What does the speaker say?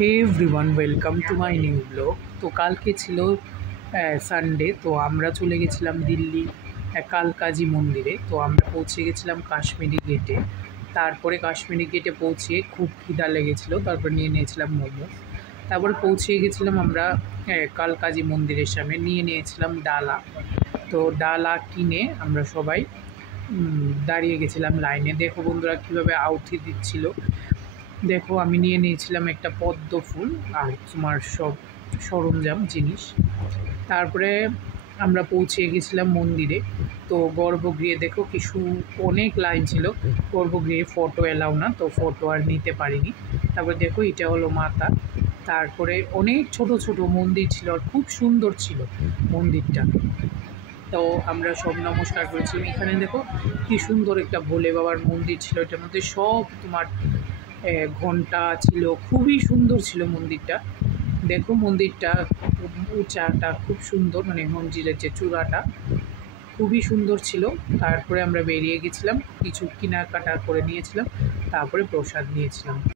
Hey everyone, welcome to my new blog. তো কালকে ছিল সানডে, তো আমরা চলে গেছিলাম দিল্লি কালকাজি মন্দিরে। তো আমরা পৌঁছে গেছিলাম কাশ্মীরি গেটে। তারপরে কাশ্মীরি গেটে পৌঁছে খুব খিদা লেগেছিলো, তারপর নিয়ে নিয়েছিলাম মোমো। তারপরে পৌঁছে গেছিলাম আমরা কালকাজি মন্দিরের সামনে, নিয়ে নিয়েছিলাম ডালা। তো ডালা কিনে আমরা সবাই দাঁড়িয়ে গেছিলাম লাইনে। দেখো বন্ধুরা কীভাবে আউথি দিচ্ছিল। দেখো আমি নিয়ে নিয়েছিলাম একটা পদ্ম ফুল আর তোমার সব সরঞ্জাম জিনিস। তারপরে আমরা পৌঁছে গেছিলাম মন্দিরে। তো গর্ভগৃহে দেখো কিছু অনেক লাইন ছিল। গর্ভগৃহে ফটো এলাও না, তো ফটো আর নিতে পারিনি। তারপরে দেখো এটা হলো মাতা। তারপরে অনেক ছোট ছোট মন্দির ছিল আর খুব সুন্দর ছিল মন্দিরটা। তো আমরা সব নমস্কার করেছিলাম। এখানে দেখো কি সুন্দর একটা ভোলে বাবার মন্দির ছিল, এটার মধ্যে সব তোমার ঘন্টা ছিল, খুবই সুন্দর ছিল মন্দিরটা। দেখো মন্দিরটা উঁচাটা খুব সুন্দর, মানে মন্দিরের যে চূড়াটা খুবই সুন্দর ছিল। তারপরে আমরা বেরিয়ে গেছিলাম, কিছু কেনাকাটা করে নিয়েছিলাম, তারপরে প্রসাদ নিয়েছিলাম।